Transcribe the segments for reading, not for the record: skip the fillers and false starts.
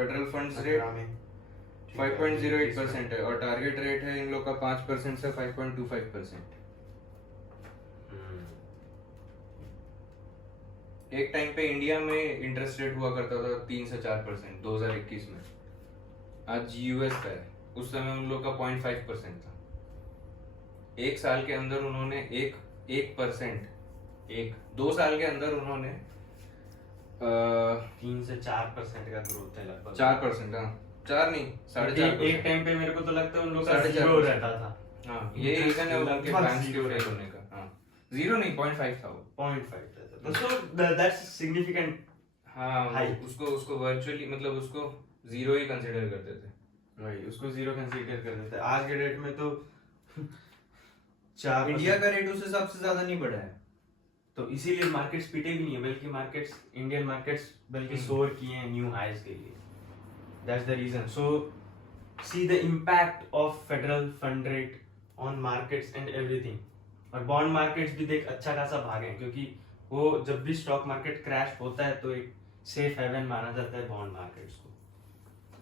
Federal funds rate 5.08% है और target rate है इन लोग का 5% से 5.25%। एक टाइम पे इंडिया में इंटरेस्ट रेट हुआ करता था 3 से 4% 2021 में। आज यूएस का है, उस समय उन लोग का 0.5% था। एक साल के अंदर उन्होंने 2 साल के अंदर उन्होंने 3 से 4% का ग्रोथ है लगभग। 4%, हाँ 4 नहीं 4.5%। एक टाइम पे मेरे को तो लगता है उन लोग का 0 रहता था। हाँ ये रीजन है उनके बैंक्स के फेल होने का। हाँ 0 नहीं 0.5 था वो। 0.5 था, so that's significant। हाँ उसको वर्चुअली मतलब उसको 0 ही कंसीडर करते थे। वही उसको 0 कंसीडर करते थे। आज के डेट में तो इंडिया का रेट उस हिसाब से ज्यादा नहीं बढ़ा है, तो इसीलिए मार्केट्स पिटे भी नहीं है, बल्कि मार्केट्स इंडियन मार्केट्स बल्कि सोर किए हैं न्यू हाईज के लिए। That's the reason. So see the impact of federal fund rate on markets and everything. और बॉन्ड मार्केट्स भी देख अच्छा खासा भागे हैं, क्योंकि वो जब भी स्टॉक मार्केट क्रैश होता है तो एक सेफ हेवन माना जाता है बॉन्ड मार्केट्स को।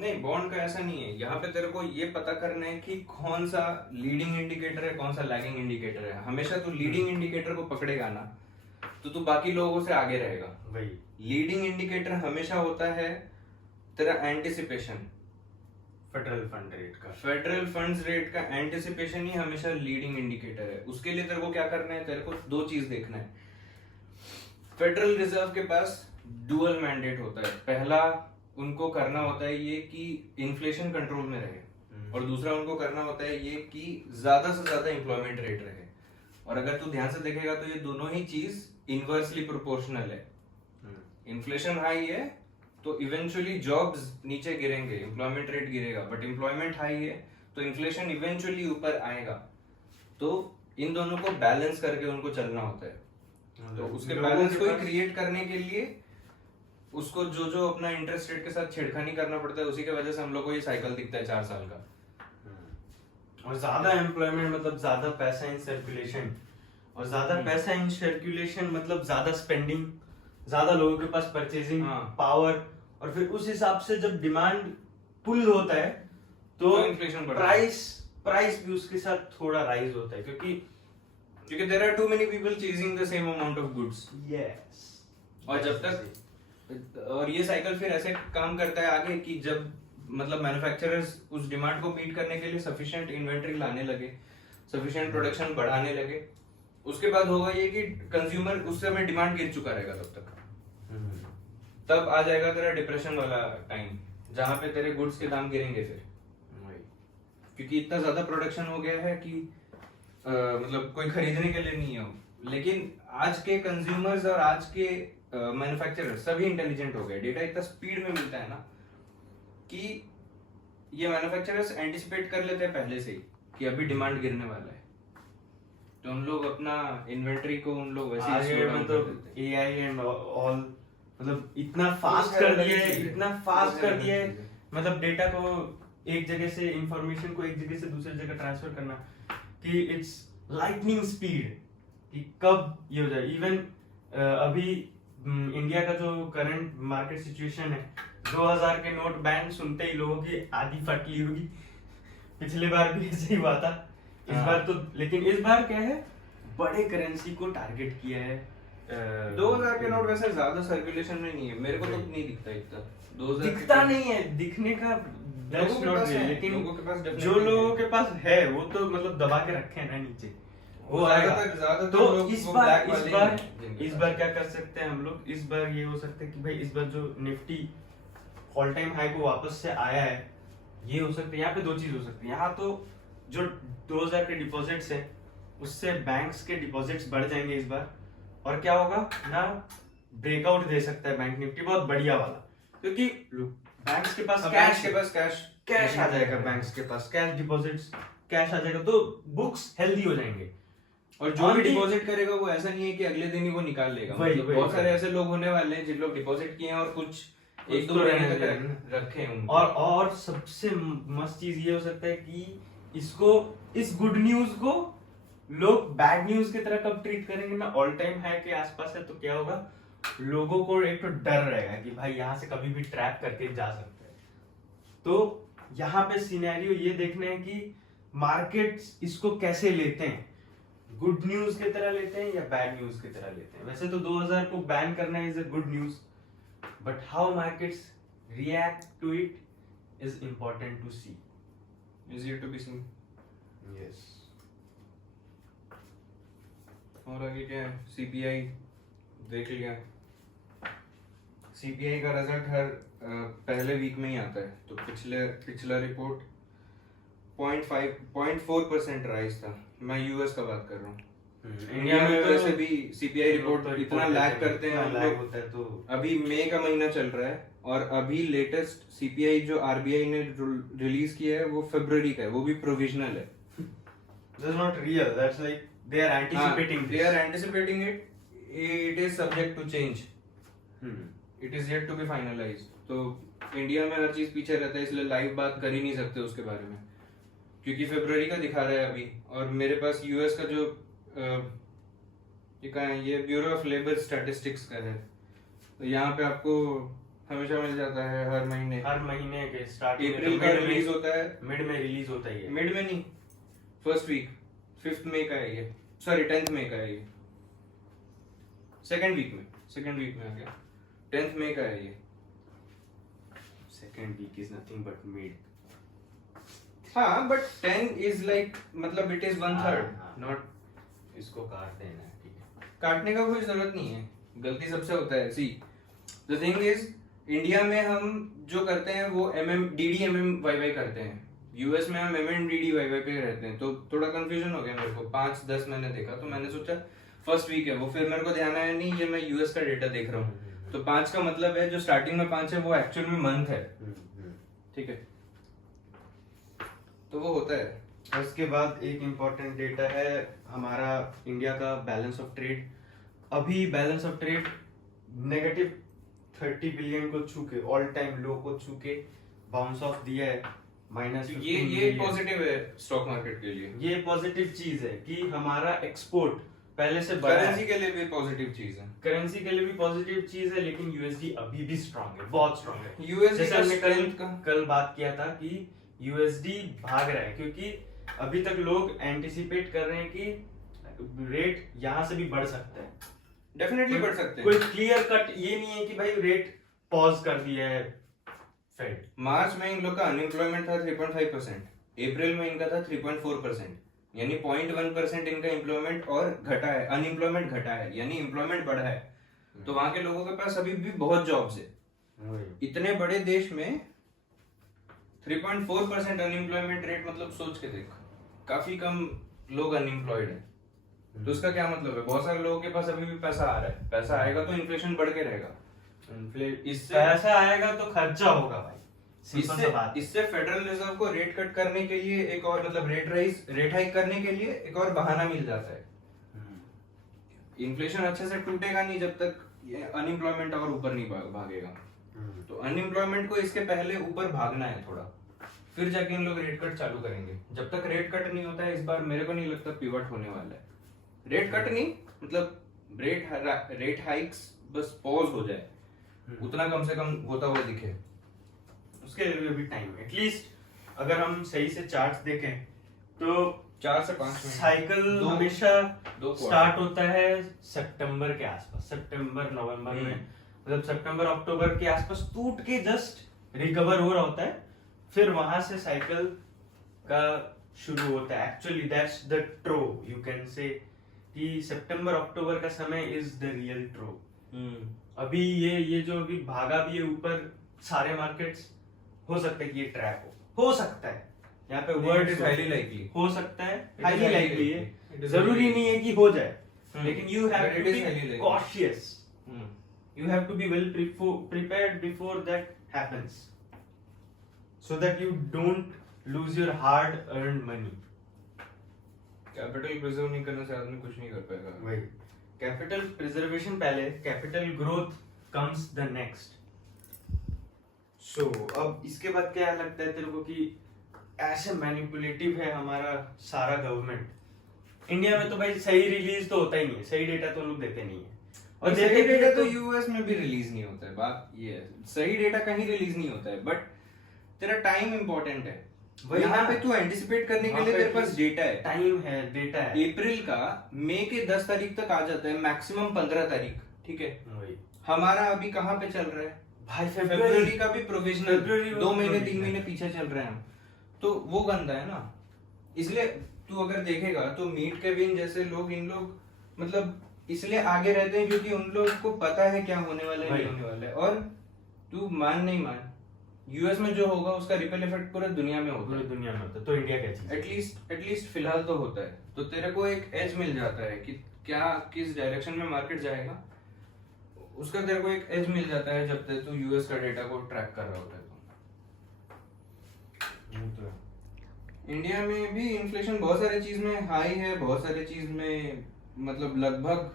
नहीं बॉन्ड का ऐसा नहीं है। यहाँ पे तेरे को ये पता करना है कि कौन सा लीडिंग इंडिकेटर है कौन सा लैगिंग इंडिकेटर है। हमेशा तू लीडिंग इंडिकेटर को पकड़ेगा ना तो तू बाकी लोगों से आगे रहेगा। वही लीडिंग इंडिकेटर हमेशा होता है तेरा एंटिसिपेशन। फेडरल फंड रेट का, फेडरल फंड्स रेट का एंटिसिपेशन ही हमेशा लीडिंग इंडिकेटर है। उसके लिए तेरे को क्या करना है, तेरे को 2 चीज देखना है। फेडरल रिजर्व के पास डुअल मैंडेट होता है। पहला उनको करना होता है ये कि इन्फ्लेशन कंट्रोल में रहे, और दूसरा उनको करना होता है ये कि ज्यादा से ज्यादा एम्प्लॉयमेंट रेट रहे। और अगर तू ध्यान से देखेगा तो ये दोनों ही चीज इनवर्सली प्रोपोर्शनल है। इन्फ्लेशन हाई है तो इवेंचुअली जॉब्स नीचे गिरेंगे, एम्प्लॉयमेंट रेट गिरेगा। बट एम्प्लॉयमेंट हाई है तो इन्फ्लेशन इवेंचुअली ऊपर आएगा। तो इन दोनों को बैलेंस करके उनको चलना होता है। तो उसके बैलेंस को क्रिएट करने के लिए उसको जो अपना इंटरेस्ट रेट के साथ छेड़खानी करना पड़ता है, उसी के वजह से हम लोग को ये साइकिल दिखता है 4 साल का। और ज्यादा एम्प्लॉयमेंट मतलब ज्यादा पैसा इन सर्कुलेशन, और ज्यादा पैसा इन सर्कुलेशन मतलब ज्यादा स्पेंडिंग, ज्यादा लोगों के पास परचेजिंग पावर, और फिर उस हिसाब से जब डिमांड पुल होता है तो इन्फ्लेशन प्राइस भी उसके साथ थोड़ा राइज होता है, क्योंकि there are too many people chasing the same amount of goods. Yes. और जब तक, और ये साइकिल फिर ऐसे काम करता है आगे कि जब मतलब मैन्युफैक्चरर्स उस डिमांड को मीट करने के लिए सफिशिएंट इन्वेंटरी लाने लगे, सफिशिएंट प्रोडक्शन बढ़ाने लगे, उसके बाद होगा ये कि कंज्यूमर उस समय डिमांड गिर चुका रहेगा तब तक। तब आ जाएगा तेरा डिप्रेशन वाला टाइम, जहां पे तेरे गुड्स के दाम गिरेंगे फिर, क्योंकि इतना ज्यादा प्रोडक्शन हो गया है कि मतलब कोई खरीदने के लिए नहीं है। लेकिन आज के कंज्यूमर्स और आज के मैन्युफैक्चरर्स सभी इंटेलिजेंट हो गए। डेटा इतना स्पीड में मिलता है ना कि ये मैन्युफैक्चरर्स एंटिसिपेट कर लेते हैं पहले से ही कि अभी डिमांड गिरने वाला है, तो उन लोग अपना इन्वेंटरी को उन लोग वैसे ही स्लो डाउन कर देते हैं। एआई एंड ऑल मतलब इतना फास्ट कर दिया है, मतलब डेटा को एक जगह से, इंफॉर्मेशन को एक जगह से दूसरी जगह ट्रांसफर करना कि इट्स लाइटनिंग स्पीड, कि कब ये हो जाए। इवन अभी इंडिया का जो करंट मार्केट सिचुएशन है, 2000 के नोट बैन सुनते ही लोगों की आधी फटली होगी। पिछले बार भी ऐसे ही हुआ था। इस बार तो, लेकिन इस बार क्या है, बड़े करेंसी को टारगेट किया है। 2000 के नोट वैसे ज्यादा सर्कुलेशन में नहीं है, मेरे को तो नहीं दिखता इतना। 2000 दिखता नहीं है, दिखने का लोगों के पास है, लेकिन लोगों के पास जो लोगों के पास है वो तो मतलब दबा के रखे हैं ना नीचे, वो आएगा। तो इस बार क्या कर सकते हैं हम लोग, इस बार ये हो सकता है कि भाई इस बार जो निफ्टी ऑल टाइम हाई को वापस से आया है, ये हो सकता है। यहाँ पे 2 चीज हो सकती है। यहाँ तो जो 2000 के डिपॉजिट्स है उससे बैंक्स के डिपॉजिट्स बढ़ जाएंगे इस बार, और क्या होगा ना, ब्रेकआउट दे सकता है बैंक निफ्टी बहुत बढ़िया वाला, क्योंकि बैंक्स के पास कैश आ जाएगा, बैंक्स के पास कैश डिपॉजिट्स कैश आ जाएगा, तो बुक्स हेल्दी हो जाएंगे। और जो भी डिपॉजिट करेगा वो ऐसा नहीं है कि अगले दिन ही वो निकाल लेगा। मतलब बहुत सारे ऐसे लोग होने वाले हैं जिन लोग डिपॉजिट किए हैं और कुछ 1-2 महीने तक रखे हैं। और सबसे मस्त चीज ये हो सकता है कि इसको, इस गुड न्यूज को लोग बैड न्यूज की तरह कब ट्रीट करेंगे ना, ऑल टाइम हाई के आसपास है तो क्या होगा, लोगों को एक तो डर रहेगा कि भाई यहाँ से कभी भी ट्रैप करके जा सकते हैं। तो यहाँ पे सिनेरियो ये देखना है कि मार्केट्स इसको कैसे लेते हैं, गुड न्यूज की तरह लेते हैं या बैड न्यूज की तरह लेते हैं। वैसे तो 2000 को बैन करना is a good news, but how markets react to it is important to see. Is yet to be seen. Yes. और आगे क्या है? सीपीआई देख लिया। सीपीआई का रिजल्ट हर पहले वीक में ही आता है, तो पिछला रिपोर्ट 0.4% राइज था। मैं यूएस का बात कर रहा हूँ। इंडिया में वैसे भी सीपीआई रिपोर्ट इतना लैग करते हैं हम लोग। तो अभी मई का महीना चल रहा है और अभी लेटेस्ट सीपीआई जो आरबीआई ने रिलीज किया है वो फरवरी का है, वो भी प्रोविजनल है। That's not real. That's like they are anticipating They are anticipating it. It is subject to change. It is yet to be finalized. तो इंडिया में हर चीज पीछे रहता है, इसलिए लाइव बात कर ही नहीं सकते उसके बारे में, क्योंकि फरवरी का दिखा रहा है अभी। और मेरे पास यूएस का जो ये कहाँ है, ये ब्यूरो ऑफ लेबर स्टैटिस्टिक्स का है, तो यहाँ पे आपको हमेशा मिल जाता है हर महीने के स्टार्ट अप्रैल का रिलीज होता है, मिड में रिलीज होता है। मिड में नहीं, फर्स्ट वीक 5th मई का है ये, सॉरी 10th मई का है ये, सेकंड वीक में आ गया, 10th मई का है ये। Second week is nothing but mid. हाँ बट 10 इज लाइक, मतलब इट इज 1/3 नॉट। इसको काट देना है, ठीक है। काटने का कोई जरूरत नहीं है, गलती सबसे होता है। See the thing is, India में हम जो करते हैं वो DDMMYY करते हैं, यूएस में हम MNDDYY पे रहते हैं, तो थोड़ा कंफ्यूजन हो गया मेरे को। 5-10 मैंने देखा तो मैंने सोचा फर्स्ट वीक है वो, फिर मेरे को ध्यान आया नहीं ये मैं यूएस का डेटा देख रहा हूँ, तो 5 का मतलब है जो स्टार्टिंग में 5 है वो एक्चुअल में मंथ है, ठीक है, तो वो होता है। उसके बाद एक इम्पोर्टेंट डेटा है हमारा इंडिया का बैलेंस ऑफ ट्रेड। अभी बैलेंस ऑफ ट्रेड -30 बिलियन को छू के, ऑल टाइम लो को छू के बाउंस ऑफ दिया है। ये पॉजिटिव है स्टॉक मार्केट के लिए, ये पॉजिटिव चीज है कि हमारा एक्सपोर्ट पहले से बढ़ा है। करेंसी के लिए भी पॉजिटिव चीज है, करेंसी के लिए भी पॉजिटिव चीज है, लेकिन यूएसडी अभी भी स्ट्रांग है, बहुत स्ट्रांग है। यूएसडी जैसे का हमने strength का कल बात किया था कि यूएसडी भाग रहा है, क्योंकि अभी तक लोग एंटिसिपेट कर रहे हैं कि रेट यहाँ से भी बढ़ सकता है, डेफिनेटली बढ़ सकते हैं। कोई क्लियर कट ये नहीं है कि भाई रेट पॉज कर दिया है फेड। मार्च में इन लोग का अनएम्प्लॉयमेंट था 3.5%, अप्रैल में इनका था 3.4%, यानी 0.1% इनका एम्प्लॉयमेंट और घटा है, अनएम्प्लॉयमेंट घटा है, यानी एम्प्लॉयमेंट बढ़ा है। तो वहां के लोगों के पास अभी भी बहुत जॉब्स है। इतने बड़े देश में 3.4% अनएम्प्लॉयमेंट रेट, मतलब सोच के देख, काफी कम लोग अनएम्प्लॉयड हैं। तो उसका क्या मतलब है, बहुत सारे लोगों के पास अभी भी पैसा आ रहा है, पैसा आएगा तो इन्फ्लेशन बढ़ के रहेगा, इससे पैसा आएगा तो खर्चा होगा भाई, इससे फेडरल रिजर्व को रेट कट करने के लिए एक और, मतलब रेट हाइक करने के लिए एक और बहाना मिल जाता है। इन्फ्लेशन अच्छे से टूटेगा नहीं जब तक अनएम्प्लॉयमेंट और ऊपर नहीं भागेगा। तो अनएम्प्लॉयमेंट को इसके पहले ऊपर भागना है थोड़ा, फिर जाके इन लोग रेट कट चालू करेंगे। जब तक रेट कट नहीं होता है, इस बार मेरे को नहीं लगता पिवट होने वाला है। रेट कट नहीं, मतलब रेट हाइक्स बस पॉज हो जाए, उतना कम से कम होता हुआ दिखे, उसके लिए भी टाइम है। एटलीस्ट अगर हम सही से चार्ट्स देखें तो 4 से 5 साइकिल हमेशा स्टार्ट होता है सितंबर के आसपास, सितंबर नवंबर में, मतलब सितंबर अक्टूबर के आसपास टूट के जस्ट रिकवर हो रहा होता है, फिर वहां से साइकिल का शुरू होता है। Actually that's the throw, you can say कि सितंबर अक्टूबर का समय इज द रियल ट्रो। अभी ये जो अभी भागा भी है ऊपर सारे मार्केट्स, हो सकता है कि ये ट्रैप हो सकता है, यहाँ पे वर्ड इज हाईली लाइकली, हो सकता है, हाईली लाइकली है, जरूरी नहीं है कि हो जाए, लेकिन you have to be cautious, you have to be well prepared before that happens, so that you don't lose your hard earned money. Capital preserve नहीं करने से आदमी कुछ नहीं कर पाएगा। वही कैपिटल प्रिजर्वेशन पहले, capital growth comes the next. So अब इसके बाद क्या लगता है तेरे को कि ऐसे मैनिपुलेटिव है हमारा सारा गवर्नमेंट। इंडिया में तो भाई सही रिलीज तो होता ही नहीं है, सही डेटा तो लोग देते नहीं है, और सही डेटा तो यूएस में भी रिलीज नहीं होता है। बात ये है, सही डेटा कहीं रिलीज नहीं होता है, बट तेरा टाइम इंपॉर्टेंट है। वही यहाँ ना। पे तू एंटिसिपेट करने के वहाँ लिए पे तेरे पास डेटा है, टाइम है, डेटा है। अप्रैल का मई के 10 तारीख तक आ जाता है, मैक्सिमम 15 तारीख, ठीक है। वही हमारा अभी कहाँ पे चल रहा है भाई, फरवरी का भी प्रोविजनल, फरवरी 2 महीने 3 provisional। महीने पीछे चल रहे हैं हम, तो वो गंदा है ना। इसलिए तू अगर देखेगा तो मीट केविन जैसे लोग, इन लोग मतलब इसलिए आगे रहते हैं क्योंकि उन लोग को पता है क्या होने वाला है, नहीं होने वाला है। और तू मान नहीं मान, यूएस में जो होगा उसका रिपल इफेक्ट पूरे दुनिया में होता पूरी है, दुनिया में होता है, तो इंडिया क्या चीज है? एटलीस्ट फिलहाल तो होता है। तो तेरे को एक एज मिल जाता है कि क्या किस डायरेक्शन में मार्केट जाएगा, उसका तेरे को एक एज मिल जाता है जब तक तू यूएस का डेटा को ट्रैक कर रहा होता है। तो इंडिया में भी इन्फ्लेशन बहुत सारे चीज में हाई है, बहुत सारे चीज में मतलब लगभग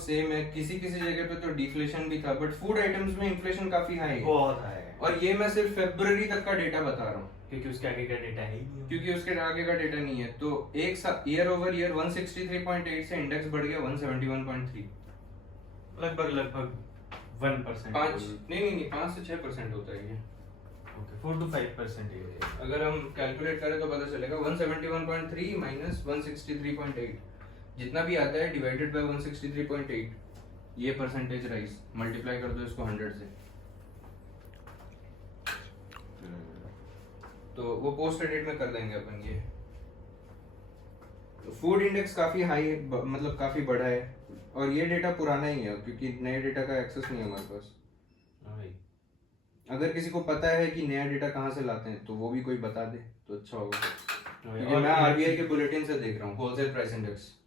सेम है। किसी किसी जगह पे तो डिफ्लेशन भी था, बट फूड आइटम्स में इन्फ्लेशन काफी हाई है। बहुत है, और ये मैं सिर्फ फरवरी तक का डेटा बता रहा हूँ, क्योंकि उसके आगे का डेटा है ही नहीं। क्योंकि उसके आगे का डेटा नहीं है। तो एक ईयर ओवर ईयर 163.8 से इंडेक्स बढ़ गया 171.3, लगभग 1%। 5 से 6% होता है ये। ओके, 4 to 5% ये है। अगर हम कैलकुलेट करें तो पता चलेगा 171.3 माइनस 163.8 जितना भी आता है डिवाइडेड बाय 163.8, ये परसेंटेज राइज मल्टीप्लाई कर दो इसको 100 से, तो वो पोस्ट एडिट में कर देंगे अपन ये। फूड इंडेक्स काफी हाई है, मतलब काफी बड़ा है। और ये डेटा पुराना ही है क्योंकि नए डेटा का एक्सेस नहीं है हमारे पास। वही। अगर किसी को पता है कि नया डेटा कहाँ से लाते हैं तो वो भी कोई बता दे तो अच्छा होगा, क्योंकि मैं आरबीआई के बुलेटिन से देख रहा हूँ wholesale price index.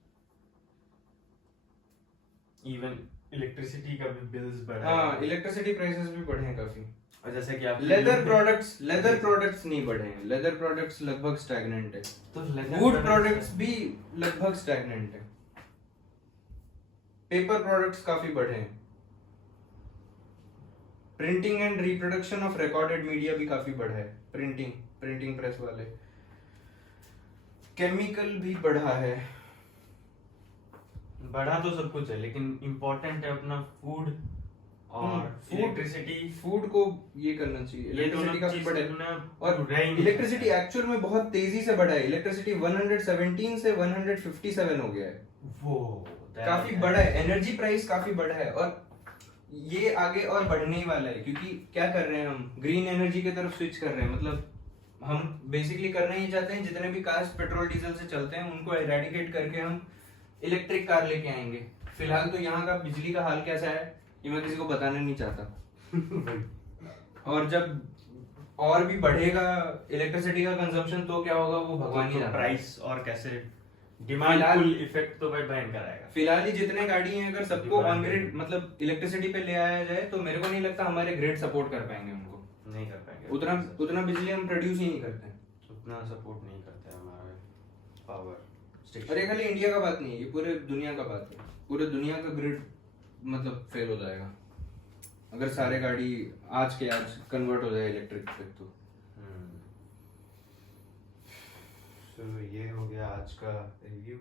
Even electricity का भी बिल्स बढ़ा हाँ, है। इलेक्ट्रिसिटी प्राइसेस भी बढ़े हैं काफी। और जैसे कि आप लेदर प्रोडक्ट्स नहीं बढ़े हैं, लेदर प्रोडक्ट्स लगभग स्टैग्नेंट है। तो leather वुड products प्रोडक्ट्स भी लगभग स्टैग्नेंट है। पेपर प्रोडक्ट्स काफी बढ़े हैं। Printing and reproduction of recorded media भी काफी बढ़ा है, प्रिंटिंग प्रेस वाले। केमिकल भी बढ़ा है। बढ़ा तो सब कुछ है, लेकिन इम्पोर्टेंट है अपना फूड और इलेक्ट्रिसिटी। फूड को ये करना चाहिए, ये दोनों इलेक्ट्रिसिटी काफी चीज बढ़ा तो ना है। और रह ही नहीं इलेक्ट्रिसिटी सकता। एक्चुअल में बहुत तेजी से बढ़ा है। इलेक्ट्रिसिटी 117 से 157 हो गया है, वो काफी बड़ा है। एनर्जी प्राइस काफी बड़ा है और ये आगे और बढ़ने ही वाला है, क्योंकि क्या कर रहे हैं हम, ग्रीन एनर्जी की तरफ स्विच कर रहे हैं। मतलब हम बेसिकली करना ही चाहते हैं जितने भी कार्स पेट्रोल डीजल से चलते हैं उनको एरेडिकेट करके हम इलेक्ट्रिक कार लेके आएंगे। फिलहाल तो यहाँ का बिजली का हाल कैसा है ये मैं किसी को बताना नहीं चाहता। और जब और भी बढ़ेगा इलेक्ट्रिसिटी का कंजम्पशन तो क्या होगा वो भगवान ही जानता है। प्राइस और कैसे डिमांड फिलहाल- पुल इफेक्ट तो भाई भयंकर आएगा। फिलहाल ही जितने गाड़ी हैं अगर सबको Demand ऑन ग्रिड है। मतलब इलेक्ट्रिसिटी पे ले आया जाए तो मेरे को नहीं लगता हमारे ग्रिड सपोर्ट कर पाएंगे उनको। नहीं कर पाएंगे उतना बिजली हम प्रोड्यूस ही नहीं करते हैं। उतना सपोर्ट नहीं करते हमारा पावर। और ये खाली इंडिया का बात नहीं है, ये पूरे दुनिया का बात है। पूरे दुनिया का ग्रिड मतलब फेल हो जाएगा अगर सारे गाड़ी आज के आज कन्वर्ट हो जाए इलेक्ट्रिक पे तो। तो ये हो गया आज का रिव्यू।